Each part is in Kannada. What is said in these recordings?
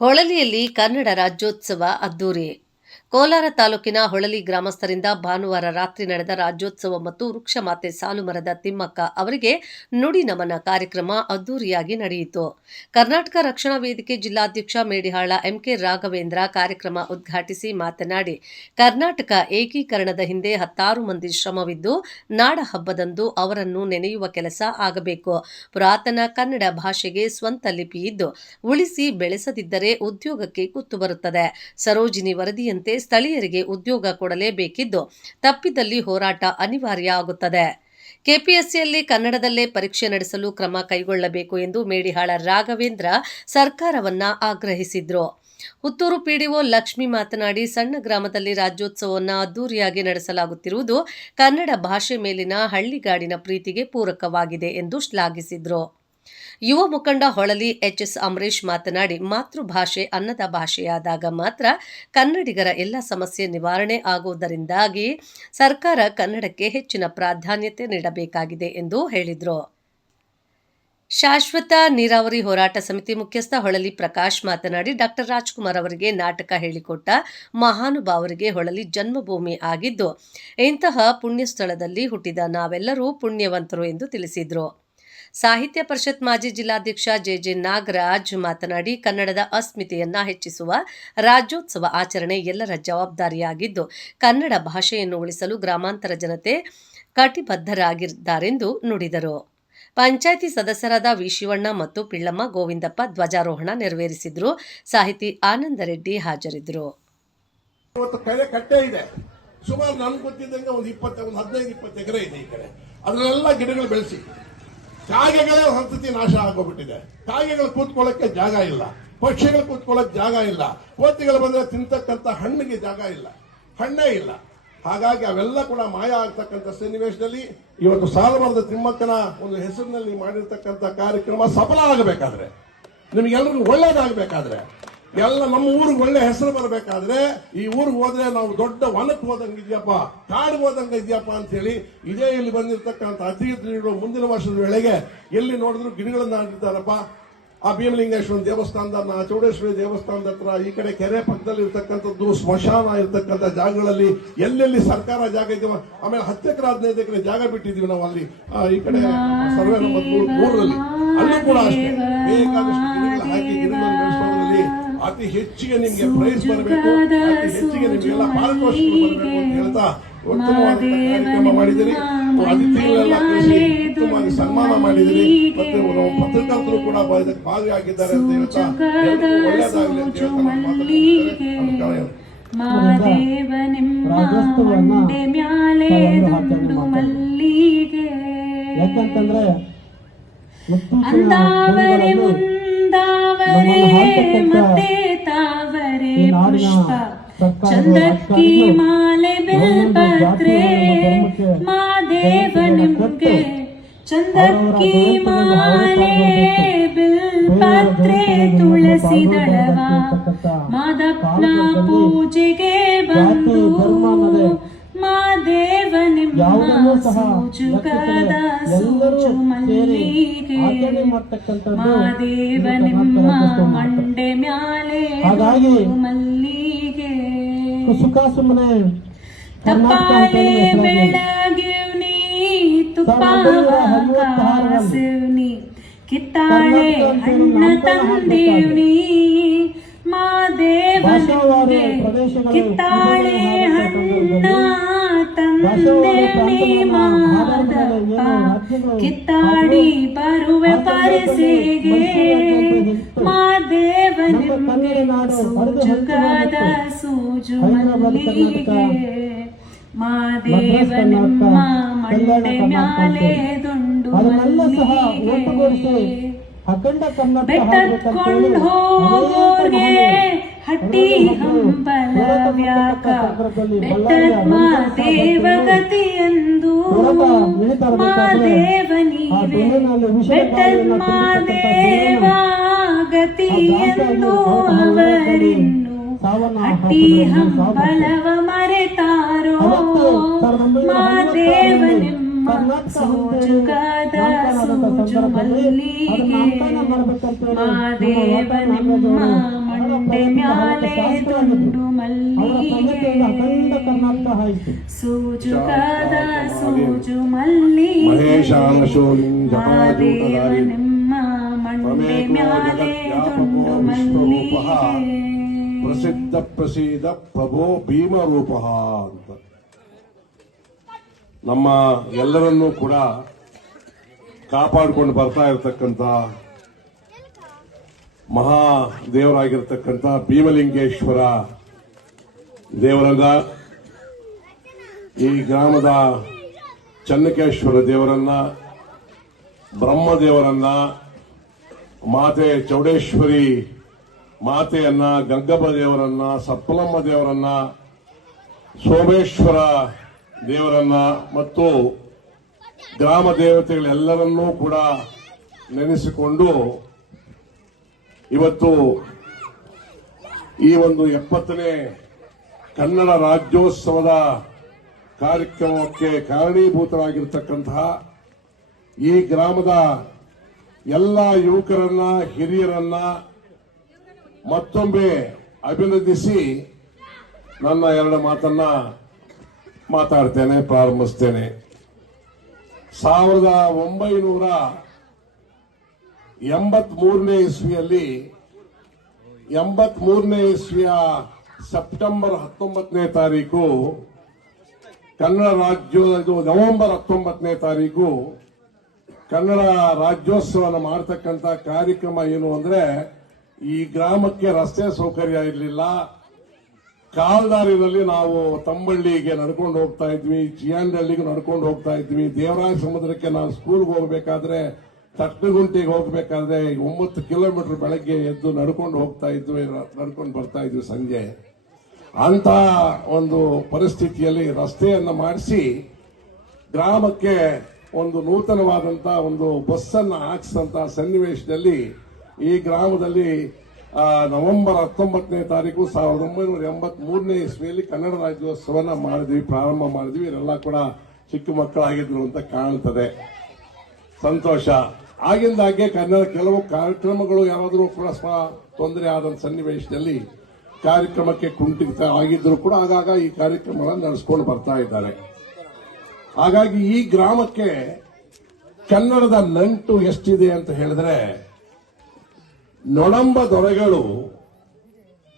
ಹೊಳಲಿಯಲ್ಲಿ ಕನ್ನಡ ರಾಜ್ಯೋತ್ಸವ ಅದ್ದೂರಿ ಕೋಲಾರ ತಾಲೂಕಿನ ಹೊಳಲಿ ಗ್ರಾಮಸ್ಥರಿಂದ ಭಾನುವಾರ ರಾತ್ರಿ ನಡೆದ ರಾಜ್ಯೋತ್ಸವ ಮತ್ತು ವೃಕ್ಷಮಾತೆ ಸಾಲುಮರದ ಸಾಲು ತಿಮ್ಮಕ್ಕ ಅವರಿಗೆ ನುಡಿ ನಮನ ಕಾರ್ಯಕ್ರಮ ಅದ್ದೂರಿಯಾಗಿ ನಡೆಯಿತು. ಕರ್ನಾಟಕ ರಕ್ಷಣಾ ವೇದಿಕೆ ಜಿಲ್ಲಾಧ್ಯಕ್ಷ ಮೇಡಿಹಾಳ ಎಂಕೆ ರಾಘವೇಂದ್ರ ಕಾರ್ಯಕ್ರಮ ಉದ್ಘಾಟಿಸಿ ಮಾತನಾಡಿ, ಕರ್ನಾಟಕ ಏಕೀಕರಣದ ಹಿಂದೆ ಹತ್ತಾರು ಮಂದಿ ಶ್ರಮವಿದ್ದು, ನಾಡ ಹಬ್ಬದಂದು ಅವರನ್ನು ನೆನೆಯುವ ಕೆಲಸ ಆಗಬೇಕು. ಪುರಾತನ ಕನ್ನಡ ಭಾಷೆಗೆ ಸ್ವಂತ ಲಿಪಿಯಿದ್ದು ಉಳಿಸಿ ಬೆಳೆಸದಿದ್ದರೆ ಉದ್ಯೋಗಕ್ಕೆ ಕುತ್ತು ಬರುತ್ತದೆ. ಸರೋಜಿನಿ ವರದಿಯಂತೆ ಸ್ಥಳೀಯರಿಗೆ ಉದ್ಯೋಗ ಕೊಡಲೇಬೇಕಿದ್ದು ತಪ್ಪಿದಲ್ಲಿ ಹೋರಾಟ ಅನಿವಾರ್ಯ ಆಗುತ್ತದೆ. ಕೆಪಿಎಸ್ಸಿಯಲ್ಲಿ ಕನ್ನಡದಲ್ಲೇ ಪರೀಕ್ಷೆ ನಡೆಸಲು ಕ್ರಮ ಕೈಗೊಳ್ಳಬೇಕು ಎಂದು ಮೇಡಿಹಾಳ ರಾಘವೇಂದ್ರ ಸರ್ಕಾರವನ್ನ ಆಗ್ರಹಿಸಿದ್ರು. ಹುತ್ತೂರು ಪಿಡಿಒ ಲಕ್ಷ್ಮಿ ಮಾತನಾಡಿ, ಸಣ್ಣ ಗ್ರಾಮದಲ್ಲಿ ರಾಜ್ಯೋತ್ಸವವನ್ನು ಅದ್ದೂರಿಯಾಗಿ ನಡೆಸಲಾಗುತ್ತಿರುವುದು ಕನ್ನಡ ಭಾಷೆ ಮೇಲಿನ ಹಳ್ಳಿಗಾಡಿನ ಪ್ರೀತಿಗೆ ಪೂರಕವಾಗಿದೆ ಎಂದು ಶ್ಲಾಘಿಸಿದ್ರು. ಯುವ ಮುಖಂಡ ಹೊಳಲಿ ಎಚ್ ಎಸ್ ಅಮರೇಶ್ ಮಾತನಾಡಿ, ಮಾತೃಭಾಷೆ ಅನ್ನದ ಭಾಷೆಯಾದಾಗ ಮಾತ್ರ ಕನ್ನಡಿಗರ ಎಲ್ಲ ಸಮಸ್ಯೆ ನಿವಾರಣೆ ಆಗುವುದರಿಂದಾಗಿ ಸರ್ಕಾರ ಕನ್ನಡಕ್ಕೆ ಹೆಚ್ಚಿನ ಪ್ರಾಧಾನ್ಯತೆ ನೀಡಬೇಕಾಗಿದೆ ಎಂದು ಹೇಳಿದರು. ಶಾಶ್ವತ ನೀರಾವರಿ ಹೋರಾಟ ಸಮಿತಿ ಮುಖ್ಯಸ್ಥ ಹೊಳಲಿ ಪ್ರಕಾಶ್ ಮಾತನಾಡಿ, ಡಾಕ್ಟರ್ ರಾಜ್ಕುಮಾರ್ ಅವರಿಗೆ ನಾಟಕ ಹೇಳಿಕೊಟ್ಟ ಮಹಾನುಭಾವರಿಗೆ ಹೊಳಲಿ ಜನ್ಮಭೂಮಿ ಆಗಿದ್ದು, ಇಂತಹ ಪುಣ್ಯಸ್ಥಳದಲ್ಲಿ ಹುಟ್ಟಿದ ನಾವೆಲ್ಲರೂ ಪುಣ್ಯವಂತರು ಎಂದು ತಿಳಿಸಿದರು. ಸಾಹಿತ್ಯ ಪರಿಷತ್ ಮಾಜಿ ಜಿಲ್ಲಾಧ್ಯಕ್ಷ ಜೆಜೆ ನಾಗರಾಜ್ ಮಾತನಾಡಿ, ಕನ್ನಡದ ಅಸ್ಮಿತೆಯನ್ನ ಹೆಚ್ಚಿಸುವ ರಾಜ್ಯೋತ್ಸವ ಆಚರಣೆ ಎಲ್ಲರ ಜವಾಬ್ದಾರಿಯಾಗಿದ್ದು, ಕನ್ನಡ ಭಾಷೆಯನ್ನು ಉಳಿಸಲು ಗ್ರಾಮಾಂತರ ಜನತೆ ಕಟಿಬದ್ಧರಾಗಿದ್ದಾರೆಂದು ನುಡಿದರು. ಪಂಚಾಯಿತಿ ಸದಸ್ಯರಾದ ವಿ ಶಿವಣ್ಣ ಮತ್ತು ಪಿಳ್ಳಮ್ಮ ಗೋವಿಂದಪ್ಪ ಧ್ವಜಾರೋಹಣ ನೆರವೇರಿಸಿದ್ರು. ಸಾಹಿತಿ ಆನಂದ ರೆಡ್ಡಿ ಹಾಜರಿದ್ದರು. ಸುಮಾರು ನನ್ಗೆ ಗೊತ್ತಿದ್ದಂಗೆ ಒಂದು ಇಪ್ಪತ್ತ, ಒಂದು ಹದಿನೈದು, ಇಪ್ಪತ್ತು ಎಕರೆ ಇದೆ ಈ ಕಡೆ. ಅದನ್ನೆಲ್ಲ ಗಿಡಗಳು ಬೆಳೆಸಿ. ಕಾಗೆಗಳೇ ಸಂತತಿ ನಾಶ ಆಗೋಗ್ಬಿಟ್ಟಿದೆ. ಕಾಗೆಗಳು ಕೂತ್ಕೊಳ್ಳಕ್ಕೆ ಜಾಗ ಇಲ್ಲ. ಪಕ್ಷಿಗಳು ಕೂತ್ಕೊಳ್ಳೋಕೆ ಜಾಗ ಇಲ್ಲ. ಕೋತಿಗಳು ಬಂದ್ರೆ ತಿಂತಕ್ಕಂಥ ಹಣ್ಣಿಗೆ ಜಾಗ ಇಲ್ಲ. ಹಣ್ಣೇ ಇಲ್ಲ. ಹಾಗಾಗಿ ಅವೆಲ್ಲ ಕೂಡ ಮಾಯ ಆಗ್ತಕ್ಕಂಥ ಸನ್ನಿವೇಶದಲ್ಲಿ ಇವತ್ತು ಸಾಲಮರದ ತಿಮ್ಮಕ್ಕನ ಒಂದು ಹೆಸರಿನಲ್ಲಿ ಮಾಡಿರ್ತಕ್ಕಂಥ ಕಾರ್ಯಕ್ರಮ ಸಫಲ ಆಗಬೇಕಾದ್ರೆ ನಿಮಗೆಲ್ಲರಿಗೂ ಒಳ್ಳೇದಾಗಬೇಕಾದ್ರೆ ಎಲ್ಲ ನಮ್ಮ ಊರು ಒಳ್ಳೆ ಹೆಸರು ಬರಬೇಕಾದ್ರೆ ಈ ಊರು ಹೋದ್ರೆ ನಾವು ದೊಡ್ಡ ವನಕ್ಕೆ ಹೋದಂಗೆ ಇದೆಯಪ್ಪ ಕಾಡಿಗೆ ಹೋದಂಗೆ ಇದೆಯಪ್ಪ ಅಂತ ಹೇಳಿ ಇದೇ ಇಲ್ಲಿ ಬಂದಿರತಕ್ಕಂಥ ಅತಿಥಿಗಳು ಮುಂದಿನ ವರ್ಷದ ವೇಳೆಗೆ ಎಲ್ಲಿ ನೋಡಿದ್ರು ಗಿಡಗಳನ್ನ ನಾಟಿರ್ತಾರಪ್ಪ ಆ ಭೀಮಲಿಂಗೇಶ್ವರ ದೇವಸ್ಥಾನದ ಚೌಡೇಶ್ವರಿ ದೇವಸ್ಥಾನದ ಹತ್ರ ಈ ಕಡೆ ಕೆರೆ ಪಕ್ಕದಲ್ಲಿ ಇರ್ತಕ್ಕಂಥದ್ದು ಸ್ಮಶಾನ, ಇರ್ತಕ್ಕಂಥ ಜಾಗಗಳಲ್ಲಿ ಎಲ್ಲೆಲ್ಲಿ ಸರ್ಕಾರ ಜಾಗ ಇದೆಯೋ, ಆಮೇಲೆ ಹತ್ತು ಎಕರೆ ಹದಿನೈದು ಎಕರೆ ಜಾಗ ಬಿಟ್ಟಿದೀವಿ ನಾವು ಅಲ್ಲಿ. ಈ ಕಡೆ ಸರ್ವೆ ನಂಬರ್ ಮೂರು- ಮೂರರಲ್ಲಿ ಅಲ್ಲೂ ಕೂಡ ಅಷ್ಟೇ. ಬೇಕಾದಷ್ಟು ಗಿಡಗಳು ಹಾಕಿ ಗಿಡಗಳನ್ನು ಅತಿ ಹೆಚ್ಚಿಗೆ ನಿಮ್ಗೆ ಪ್ರೈಸ್ ಬರಬೇಕು ಅತಿ ಹೆಚ್ಚಿಗೆ ನಿಮ್ಗೆಲ್ಲ ಪಾರಿತೋಷಿಕ ಬರಬೇಕು ಅಂತ ಹೇಳ್ತಾ ಉತ್ತಮವಾದ ಕಾರ್ಯಕ್ರಮ ಮಾಡಿದಿರಿ ಅತಿಥಿಗಳೆಲ್ಲ ಕರೆಸಿ ಉತ್ತಮವಾಗಿ ಸನ್ಮಾನ ಮಾಡಿದಿರಿ ಮತ್ತೆ ಪತ್ರಕರ್ತರು ಕೂಡ ಭಾಗಿಯಾಗಿದ್ದಾರೆ ಅಂತ ಹೇಳ್ತಾ ಒಳ್ಳೆಯದಾಗಲಿ ಅಂತ ಹೇಳ್ತಾ ನಾನು ಯಾಕಂತಂದ್ರೆ रे मते तावरे पुष्पा चन्दक काले बिलपत्रे मेबनगे चन्दक की मे बिलपात्रे तुलसी दलवा मूजगे बहु ಯಾವುದನ್ನೂ ಸಹ ಎಲ್ಲರೂ ಸೇರಿ ಮಲ್ಲಿಗೆ ಆಚರಣೆ ಮಾಡ್ತಕ್ಕಂಥದ್ದು ಹಾಗಾಗಿ ಸುಖ ಸುಮ್ಮನೆ ಕಿತ್ತಾಳೆ ಹಣ್ಣ ತಂದೇವ್ನಿ ಮಾದೇವ ಕಿತ್ತಾಳೆ ವಿಭಿನ್ನ ಕಿತ್ತಾಡಿ ಬರುವೆ ಪರಿಸಿಗೆ ಪರಿಸೆಗೆ ಸಂದರ್ಭದಲ್ಲಿ ಮಾದೇವ ನಮ್ಮ ಕನ್ನಡ ನಿಮ್ಗೆ ನಾಡು ಸೂಜುಕದ ಹರಿದು ಸೂಜು ಮಲ್ಲಿಗೆ. ಕರ್ನಾಟಕ, ಮಾದೇವ ನಿಮ್ಮ ಮಂಡೆ ಮ್ಯಾಲೆ ದುಂಡು ಮಲ್ಲಿಗೆ. ಕರ್ನಾಟಕ ಹೋಗೋರ್ಗೆ ಹಟ್ಟಿ ಹಂಬಲ ವ್ಯಾಕ ಬೆಟ್ಟದ ಮಾದೇವಗತಿಯಂದು ಮಾದೇವ ನೀವೇ ಬೆಟ್ಟದ ಮಾದೇವ ಗತಿಯಂದು ಅವರಿನ್ನು ಹಟ್ಟಿ ಹಂಬಲವ ಮರೆತಾರೋ ಮಾದೇವ ನಿಮ್ಮ ಸೋಜುಗಾದ ಸೂಜು ಮಲ್ಲಿಗೆ. ಮಾದೇವ ನಿಮ್ಮ ಮಂಡೆ ಮ್ಯಾಲೆ ತುಂಡು ಮಲ್ಲಿಗೆ ಸೂಜು ಸೂಜುಕಾದ ಸೂಜು ಮಲ್ಲಿಗೆ ನಿಮ್ಮ ಮಂಡೆ ಮ್ಯಾಲೆ ತುಂಡು ಮಲ್ಲಿಗೆ. ಪ್ರಸಿದ್ಧ ಪ್ರಸಿದ್ಧ ಪ್ರಭೋ ಭೀಮರೂಪ ಅಂತ. ನಮ್ಮ ಎಲ್ಲರನ್ನೂ ಕೂಡ ಕಾಪಾಡಿಕೊಂಡು ಬರ್ತಾ ಇರತಕ್ಕಂತ ಮಹಾ ದೇವರಾಗಿರ್ತಕ್ಕಂಥ ಭೀಮಲಿಂಗೇಶ್ವರ ದೇವರನ್ನ, ಈ ಗ್ರಾಮದ ಚನ್ನಕೇಶ್ವರ ದೇವರನ್ನ, ಬ್ರಹ್ಮದೇವರನ್ನ, ಮಾತೆ ಚೌಡೇಶ್ವರಿ ಮಾತೆಯನ್ನ ಗಂಗಮ್ಮ ದೇವರನ್ನ ಸಪ್ಪಲಮ್ಮ ದೇವರನ್ನ, ಸೋಮೇಶ್ವರ ದೇವರನ್ನ ಮತ್ತು ಗ್ರಾಮ ದೇವತೆಗಳೆಲ್ಲರನ್ನೂ ಕೂಡ ನೆನೆಸಿಕೊಂಡು ಇವತ್ತು ಈ ಒಂದು ಎಪ್ಪತ್ತನೇ ಕನ್ನಡ ರಾಜ್ಯೋತ್ಸವದ ಕಾರ್ಯಕ್ರಮಕ್ಕೆ ಕಾರಣೀಭೂತರಾಗಿರ್ತಕ್ಕಂತಹ ಈ ಗ್ರಾಮದ ಎಲ್ಲ ಯುವಕರನ್ನ, ಹಿರಿಯರನ್ನ ಮತ್ತೊಮ್ಮೆ ಅಭಿನಂದಿಸಿ ನನ್ನ ಎರಡು ಮಾತನ್ನ ಮಾತಾಡ್ತೇನೆ, ಪ್ರಾರಂಭಿಸ್ತೇನೆ. ಸಾವಿರದ ಒಂಬೈನೂರ ಎಂಬತ್ ಮೂರನೇ ಇಸ್ವಿಯಲ್ಲಿ ಎಂಬತ್ ಇಸ್ವಿಯ ಸೆಪ್ಟೆಂಬರ್ ಹತ್ತೊಂಬತ್ತನೇ ತಾರೀಕು, ಕನ್ನಡ ರಾಜ್ಯೋತ್ಸವ ನವೆಂಬರ್ ಹತ್ತೊಂಬತ್ತನೇ ತಾರೀಕು, ಕನ್ನಡ ರಾಜ್ಯೋತ್ಸವನ ಮಾಡತಕ್ಕಂತ ಕಾರ್ಯಕ್ರಮ ಏನು ಅಂದ್ರೆ, ಈ ಗ್ರಾಮಕ್ಕೆ ರಸ್ತೆ ಸೌಕರ್ಯ ಇರಲಿಲ್ಲ. ಕಾಲ್ದಾರಿನಲ್ಲಿ ನಾವು ತಂಬಳ್ಳಿಗೆ ನಡ್ಕೊಂಡು ಹೋಗ್ತಾ ಇದ್ವಿ ಜಿಯಾಂಡಳ್ಳಿಗೆ ನಡ್ಕೊಂಡು ಹೋಗ್ತಾ ಇದ್ವಿ ದೇವರಾಯ ಸಮುದ್ರಕ್ಕೆ ನಾವು ಸ್ಕೂಲ್ಗೆ ಹೋಗ್ಬೇಕಾದ್ರೆ ತಟ್ಟಗುಂಟಿಗೆ ಹೋಗ್ಬೇಕಾದ್ರೆ ಒಂಬತ್ತು ಕಿಲೋಮೀಟರ್ ಬೆಳಗ್ಗೆ ಎದ್ದು ನಡ್ಕೊಂಡು ಹೋಗ್ತಾ ಇದ್ವಿ ನಡ್ಕೊಂಡು ಬರ್ತಾ ಇದ್ವಿ ಸಂಜೆ. ಅಂತ ಒಂದು ಪರಿಸ್ಥಿತಿಯಲ್ಲಿ ರಸ್ತೆಯನ್ನು ಮಾಡಿಸಿ ಗ್ರಾಮಕ್ಕೆ ಒಂದು ನೂತನವಾದಂತ ಒಂದು ಬಸ್ ಅನ್ನು ಹಾಕಿಸಿದಂತ ಸನ್ನಿವೇಶದಲ್ಲಿ ಈ ಗ್ರಾಮದಲ್ಲಿ ನವೆಂಬರ್ ಹತ್ತೊಂಬತ್ತನೇ ತಾರೀಕು ಸಾವಿರದ ಒಂಬೈನೂರ ಎಂಬತ್ ಮೂರನೇ ಇಸ್ವಿಯಲ್ಲಿ ಕನ್ನಡ ರಾಜ್ಯೋತ್ಸವನ ಮಾಡಿದ್ವಿ, ಪ್ರಾರಂಭ ಮಾಡಿದ್ವಿ. ಇವರೆಲ್ಲ ಕೂಡ ಚಿಕ್ಕ ಮಕ್ಕಳಾಗಿದ್ರು ಅಂತ ಕಾಣ್ತದೆ. ಸಂತೋಷ. ಆಗಿಂದಾಗೆ ಕನ್ನಡ ಕೆಲವು ಕಾರ್ಯಕ್ರಮಗಳು ಯಾವಾದರೂ ಕೂಡ ಸ್ವ ತೊಂದರೆ ಆದ ಸನ್ನಿವೇಶದಲ್ಲಿ ಕಾರ್ಯಕ್ರಮಕ್ಕೆ ಕುಂಠಿತ ಆಗಿದ್ರು ಕೂಡ ಆಗಾಗ ಈ ಕಾರ್ಯಕ್ರಮಗಳನ್ನು ನಡೆಸ್ಕೊಂಡು ಬರ್ತಾ ಇದ್ದಾರೆ. ಹಾಗಾಗಿ ಈ ಗ್ರಾಮಕ್ಕೆ ಕನ್ನಡದ ನಂಟು ಎಷ್ಟಿದೆ ಅಂತ ಹೇಳಿದ್ರೆ, ನೊಡಂಬ ದೊರೆಗಳು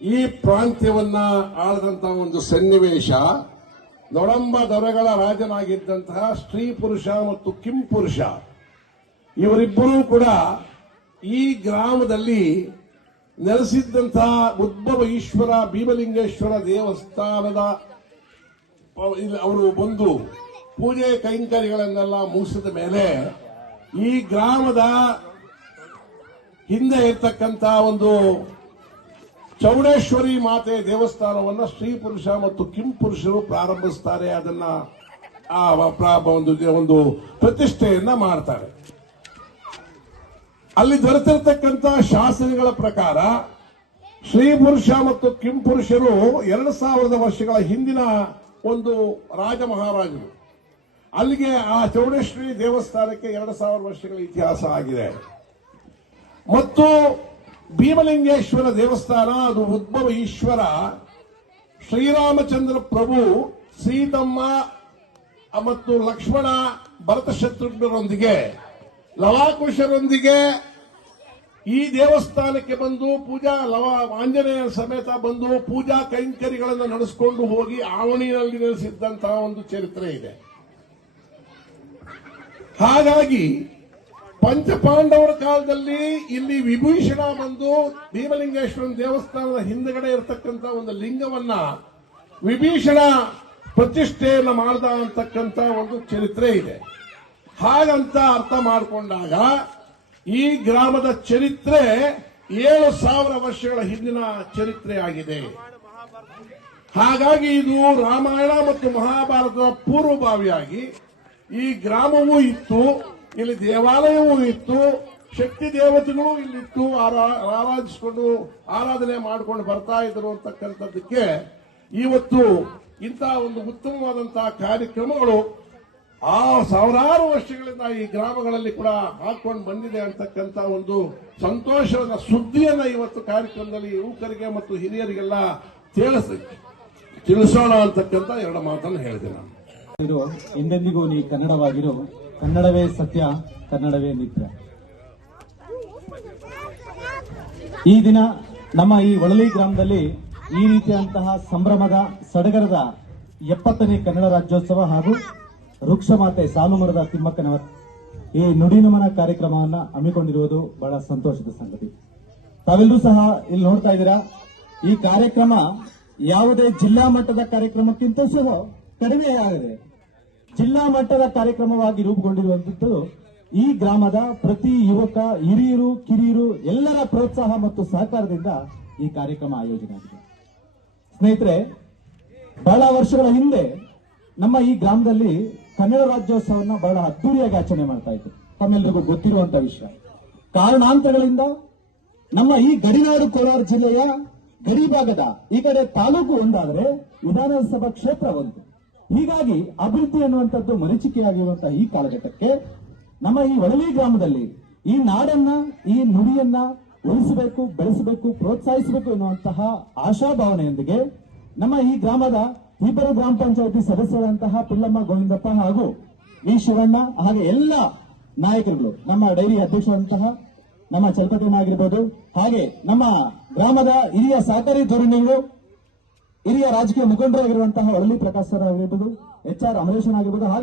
ಈ ಪ್ರಾಂತ್ಯವನ್ನ ಆಳದಂತಹ ಒಂದು ಸನ್ನಿವೇಶ, ನೊಡಂಬ ದೊರೆಗಳ ರಾಜನಾಗಿದ್ದಂತಹ ಸ್ತ್ರೀ ಪುರುಷ ಮತ್ತು ಕಿಂಪುರುಷ ಇವರಿಬ್ಬರೂ ಕೂಡ ಈ ಗ್ರಾಮದಲ್ಲಿ ನೆಲೆಸಿದ್ದಂತಹ ಉದ್ಭವ ಈಶ್ವರ ಭೀಮಲಿಂಗೇಶ್ವರ ದೇವಸ್ಥಾನದ ಅವರು ಬಂದು ಪೂಜೆ ಕೈಂಕರ್ಯಗಳನ್ನೆಲ್ಲ ಮುಗಿಸಿದ ಮೇಲೆ ಈ ಗ್ರಾಮದ ಹಿಂದೆ ಇರ್ತಕ್ಕಂಥ ಒಂದು ಚೌಡೇಶ್ವರಿ ಮಾತೆ ದೇವಸ್ಥಾನವನ್ನ ಸ್ತ್ರೀ ಪುರುಷ ಮತ್ತು ಕಿಂಪುರುಷರು ಪ್ರಾರಂಭಿಸ್ತಾರೆ. ಅದನ್ನ ಆ ಒಂದು ಒಂದು ಪ್ರತಿಷ್ಠೆಯನ್ನ ಮಾಡ್ತಾರೆ. ಅಲ್ಲಿ ದೊರೆತಿರತಕ್ಕಂತಹ ಶಾಸನಗಳ ಪ್ರಕಾರ ಶ್ರೀ ಪುರುಷ ಮತ್ತು ಕಿಂಪುರುಷರು ಎರಡು ಸಾವಿರದ ವರ್ಷಗಳ ಹಿಂದಿನ ಒಂದು ರಾಜ ಮಹಾರಾಜರು ಅಲ್ಲಿಗೆ ಆ ಚೌಡೇಶ್ವರಿ ದೇವಸ್ಥಾನಕ್ಕೆ ಎರಡು ಸಾವಿರ ವರ್ಷಗಳ ಇತಿಹಾಸ ಆಗಿದೆ. ಮತ್ತು ಭೀಮಲಿಂಗೇಶ್ವರ ದೇವಸ್ಥಾನ, ಅದು ಉದ್ಭವ ಈಶ್ವರ, ಶ್ರೀರಾಮಚಂದ್ರ ಪ್ರಭು, ಸೀತಮ್ಮ ಮತ್ತು ಲಕ್ಷ್ಮಣ ಭರತ ಶತ್ರುಘ್ನರೊಂದಿಗೆ ಲವಾಕುಶರೊಂದಿಗೆ ಈ ದೇವಸ್ಥಾನಕ್ಕೆ ಬಂದು ಪೂಜಾ ಲವ ಆಂಜನೇಯ ಸಮೇತ ಬಂದು ಪೂಜಾ ಕೈಂಕರ್ಯಗಳನ್ನು ನಡೆಸಿಕೊಂಡು ಹೋಗಿ ಆವಣಿಯಲ್ಲಿ ನೆಲೆಸಿದ್ದಂತಹ ಒಂದು ಚರಿತ್ರೆ ಇದೆ. ಹಾಗಾಗಿ ಪಂಚಪಾಂಡವರ ಕಾಲದಲ್ಲಿ ಇಲ್ಲಿ ವಿಭೀಷಣ ಬಂದು ಭೀಮಲಿಂಗೇಶ್ವರನ ದೇವಸ್ಥಾನದ ಹಿಂದುಗಡೆ ಇರತಕ್ಕಂತ ಒಂದು ಲಿಂಗವನ್ನ ವಿಭೀಷಣ ಪ್ರತಿಷ್ಠೆಯನ್ನು ಮಾಡ್ದ ಅಂತಕ್ಕಂತ ಒಂದು ಚರಿತ್ರೆ ಇದೆ. ಹಾಗಂತ ಅರ್ಥ ಮಾಡಿಕೊಂಡಾಗ ಈ ಗ್ರಾಮದ ಚರಿತ್ರೆ ಏಳು ಸಾವಿರ ವರ್ಷಗಳ ಹಿಂದಿನ ಚರಿತ್ರೆ ಆಗಿದೆ. ಹಾಗಾಗಿ ಇದು ರಾಮಾಯಣ ಮತ್ತು ಮಹಾಭಾರತದ ಪೂರ್ವಭಾವಿಯಾಗಿ ಈ ಗ್ರಾಮವೂ ಇತ್ತು, ಇಲ್ಲಿ ದೇವಾಲಯವೂ ಇತ್ತು, ಶಕ್ತಿ ದೇವತೆಗಳು ಇಲ್ಲಿತ್ತು ಆರಾ- ಆರಾಧಿಸಿಕೊಂಡು ಆರಾಧನೆ ಮಾಡಿಕೊಂಡು ಬರ್ತಾ ಇದ್ರು ಅಂತಕ್ಕಂಥದ್ದಕ್ಕೆ ಇವತ್ತು ಇಂತಹ ಒಂದು ಉತ್ತಮವಾದಂತಹ ಕಾರ್ಯಕ್ರಮಗಳು ಆ ಸಾವಿರಾರು ವರ್ಷಗಳಿಂದ ಈ ಗ್ರಾಮಗಳಲ್ಲಿ ಕೂಡ ಹಾಕೊಂಡು ಬಂದಿದೆ ಅಂತಕ್ಕಂಥ ಒಂದು ಸಂತೋಷದ ಸುದ್ದಿಯನ್ನ ಇವತ್ತು ಕಾರ್ಯಕ್ರಮದಲ್ಲಿ ಯುವಕರಿಗೆ ಮತ್ತು ಹಿರಿಯರಿಗೆಲ್ಲ ತಿಳಿಸ ತಿಳಿಸೋಣ ಅಂತಕ್ಕಂಥ ಎರಡು ಮಾತನ್ನು ಹೇಳಿದೆ ನಾನು. ಎಂದೆಂದಿಗೂ ನೀ ಕನ್ನಡವಾಗಿರು. ಕನ್ನಡವೇ ಸತ್ಯ, ಕನ್ನಡವೇ ನಿತ್ಯ ಈ ದಿನ ನಮ್ಮ ಈ ಒಳಲಿ ಗ್ರಾಮದಲ್ಲಿ ಈ ರೀತಿಯಂತಹ ಸಂಭ್ರಮದ, ಸಡಗರದ ಎಪ್ಪತ್ತನೇ ಕನ್ನಡ ರಾಜ್ಯೋತ್ಸವ ಹಾಗೂ ವೃಕ್ಷಮಾತೆ ಸಾಲುಮರದ ತಿಮ್ಮಕ್ಕನವರ ಈ ನುಡಿನಮನ ಕಾರ್ಯಕ್ರಮವನ್ನ ಹಮ್ಮಿಕೊಂಡಿರುವುದು ಬಹಳ ಸಂತೋಷದ ಸಂಗತಿ. ತಾವೆಲ್ಲರೂ ಸಹ ಇಲ್ಲಿ ನೋಡ್ತಾ ಇದ್ದೀರಾ, ಈ ಕಾರ್ಯಕ್ರಮ ಯಾವುದೇ ಜಿಲ್ಲಾ ಮಟ್ಟದ ಕಾರ್ಯಕ್ರಮಕ್ಕಿಂತ ಸಹ ಕಡಿಮೆಯಾಗಿದೆ ಜಿಲ್ಲಾ ಮಟ್ಟದ ಕಾರ್ಯಕ್ರಮವಾಗಿ ರೂಪುಗೊಂಡಿರುವಂತದ್ದು ಈ ಗ್ರಾಮದ ಪ್ರತಿ ಯುವಕ, ಹಿರಿಯರು, ಕಿರಿಯರು ಎಲ್ಲರ ಪ್ರೋತ್ಸಾಹ ಮತ್ತು ಸಹಕಾರದಿಂದ ಈ ಕಾರ್ಯಕ್ರಮ ಆಯೋಜನೆ ಆಗಿದೆ. ಸ್ನೇಹಿತರೆ, ಬಹಳ ವರ್ಷಗಳ ಹಿಂದೆ ನಮ್ಮ ಈ ಗ್ರಾಮದಲ್ಲಿ ಕನ್ನಡ ರಾಜ್ಯೋತ್ಸವವನ್ನು ಬಹಳ ಅದ್ದೂರಿಯಾಗಿ ಆಚರಣೆ ಮಾಡ್ತಾ ಇತ್ತು ತಮ್ಮೆಲ್ಲರಿಗೂ ಗೊತ್ತಿರುವಂತಹ ವಿಷಯ. ಕಾರಣಾಂತರಗಳಿಂದ ನಮ್ಮ ಈ ಗಡಿನಾಡು ಕೋಲಾರ ಜಿಲ್ಲೆಯ ಗಡಿ ಭಾಗದ ಈ ಕಡೆ ತಾಲೂಕು ಒಂದಾದರೆ ವಿಧಾನಸಭಾ ಕ್ಷೇತ್ರ ಒಂದು. ಹೀಗಾಗಿ ಅಭಿವೃದ್ಧಿ ಅನ್ನುವಂಥದ್ದು ಮರೀಚಿಕೆಯಾಗಿರುವಂತಹ ಈ ಕಾಲಘಟ್ಟಕ್ಕೆ ನಮ್ಮ ಈ ಒಳಲಿ ಗ್ರಾಮದಲ್ಲಿ ಈ ನಾಡನ್ನ, ಈ ನುಡಿಯನ್ನ ಉಳಿಸಬೇಕು, ಬೆಳೆಸಬೇಕು, ಪ್ರೋತ್ಸಾಹಿಸಬೇಕು ಎನ್ನುವಂತಹ ಆಶಾಭಾವನೆಯೊಂದಿಗೆ ನಮ್ಮ ಈ ಗ್ರಾಮದ ಇಬ್ಬರು ಗ್ರಾಮ ಪಂಚಾಯತಿ ಸದಸ್ಯರಾದಂತಹ ಪಿಳ್ಳಮ್ಮ ಗೋವಿಂದಪ್ಪ ಹಾಗೂ ವಿ ಶಿವಣ್ಣ ಹಾಗೆ ಎಲ್ಲ ನಾಯಕರುಗಳು, ನಮ್ಮ ಡೈರಿ ಅಧ್ಯಕ್ಷರಂತಹ ನಮ್ಮ ಚಲಪತಿಯಮ್ಮ ಆಗಿರ್ಬೋದು, ಹಾಗೆ ನಮ್ಮ ಗ್ರಾಮದ ಹಿರಿಯ ಸಹಕಾರಿ ಧೋರಣಿಗಳು, ಹಿರಿಯ ರಾಜಕೀಯ ಮುಖಂಡರಾಗಿರುವಂತಹ ಒಳಲಿ ಪ್ರಕಾಶ್ ಸರ್ ಆಗಿರ್ಬೋದು, ಎಚ್ ಆರ್ ಅಮರೇಶನ್ ಆಗಿರ್ಬೋದು, ಹಾಗೆ